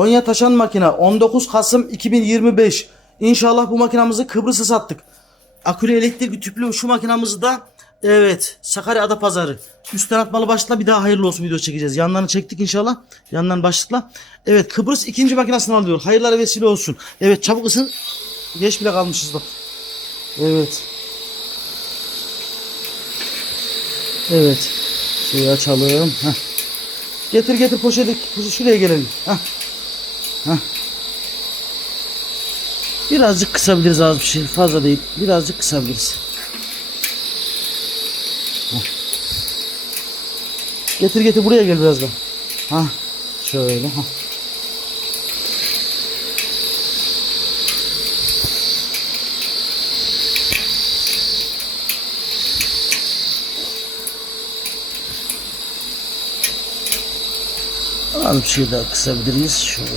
Konya Taşan Makine 19 Kasım 2025. İnşallah bu makinamızı Kıbrıs'a sattık. Akülü elektrikli tüplü şu makinamızı da evet Sakarya Adapazarı. Üstten atmalı başlıkla bir daha hayırlı olsun video çekeceğiz. Yanlarını çektik inşallah. Yandan başlıkla. Evet Kıbrıs ikinci makinesini alıyor. Hayırlara vesile olsun. Evet çabuk ısın. Geç bile kalmışız bak. Evet. Evet. Şurayı açalım. Heh. Getir getir poşeti Şuraya gelelim. Heh. Heh. Birazcık kısabiliriz az bir şey. Fazla değil. Birazcık kısabiliriz. Heh. Getir getir buraya gel biraz daha. Ha. Şöyle. Ha. Az bir şey daha kısabiliriz. Şöyle.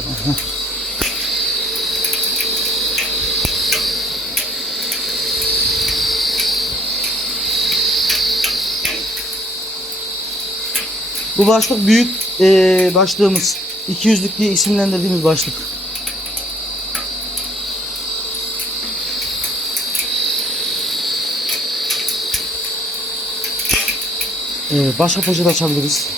Bu başlık büyük eee, başlığımız. 200'lük diye isimlendirdiğimiz başlık. Evet, başka poşet açabiliriz.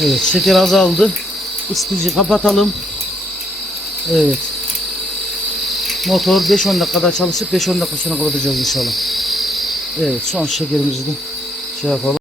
Evet, şeker azaldı. Isıtıcı kapatalım. Evet. Motor 5-10 dakikada çalışıp 5-10 dakika sonra kapatacağız inşallah. Evet, son şekerimizi de şey yapalım.